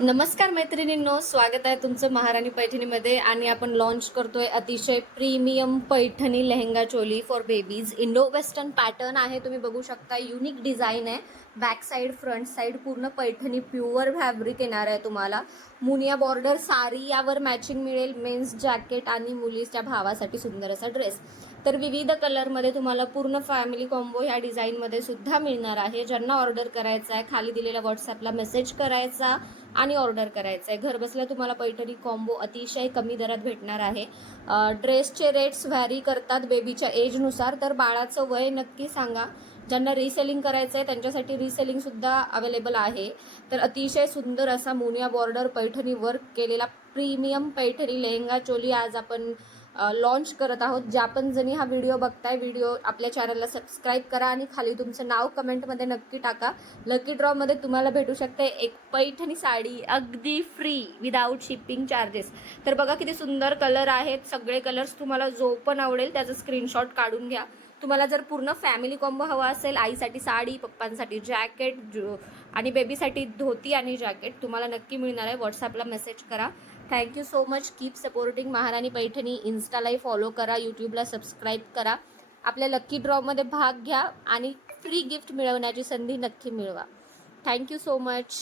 नमस्कार मैत्रिणींनो स्वागत आहे तुमचं महाराणी पैठणीमध्ये आणि आपण लॉन्च करतोय अतिशय premium Paithani lehenga choli for babies Indo western pattern आहे तुम्ही बघू शकता. युनिक डिझाईन आहे. बॅक साईड फ्रंट साईड पूर्ण पैठणी प्युअर फॅब्रिक येणार आहे तुम्हाला. मुनिया बॉर्डर साडी यावर मॅचिंग मिळेल. मेन्स जॅकेट आणि मुलीच्या भावासाठी सुंदर असा ड्रेस तर विविध कलरमध्ये तुम्हाला पूर्ण फॅमिली कॉम्बो ह्या डिझाईनमध्ये सुद्धा मिळणार आहे. ज्यांना ऑर्डर करायचा आहे खाली दिलेल्या व्हॉट्सॲपला मेसेज करायचा. आणि ऑर्डर करायचं आहे घरबसल्या तुम्हाला पैठणी कॉम्बो अतिशय कमी दरात भेटणार आहे. ड्रेसचे रेट्स व्हॅरी करतात बेबीच्या एजनुसार तर बाळाचं वय नक्की सांगा. ज्यांना रिसेलिंग करायचं आहे त्यांच्यासाठी रिसेलिंगसुद्धा अवेलेबल आहे. तर अतिशय सुंदर असा मोनिया बॉर्डर पैठणी वर्क केलेला प्रीमियम पैठणी लेहंगा चोली आज आपण लॉन्च करत आहोत. ज्या पण जणी हा व्हिडिओ बघताय व्हिडिओ आपल्या चॅनलला सबस्क्राईब करा आणि खाली तुमचं नाव कमेंटमध्ये नक्की टाका. लकी ड्रॉमध्ये तुम्हाला भेटू शकते एक पैठणी साडी अगदी फ्री विदाऊट शिपिंग चार्जेस तर बघा किती सुंदर कलर आहेत. सगळे कलर्स तुम्हाला जो पण आवडेल त्याचा स्क्रीनशॉट काढून घ्या. तुम्हाला जर पूर्ण फॅमिली कॉम्बो हवा असेल आईसाठी साडी पप्पांसाठी जॅकेट जो आणि बेबीसाठी धोती आणि जॅकेट तुम्हाला नक्की मिळणार आहे. व्हॉट्सॲपला मेसेज करा. Thank you so much keep supporting Maharani Paithani. इन्स्टालाही follow करा. यूट्यूबला सबस्क्राईब करा. आपल्या लक्की ड्रॉमध्ये भाग घ्या आणि फ्री गिफ्ट मिळवण्याची संधी नक्की मिळवा. Thank you so much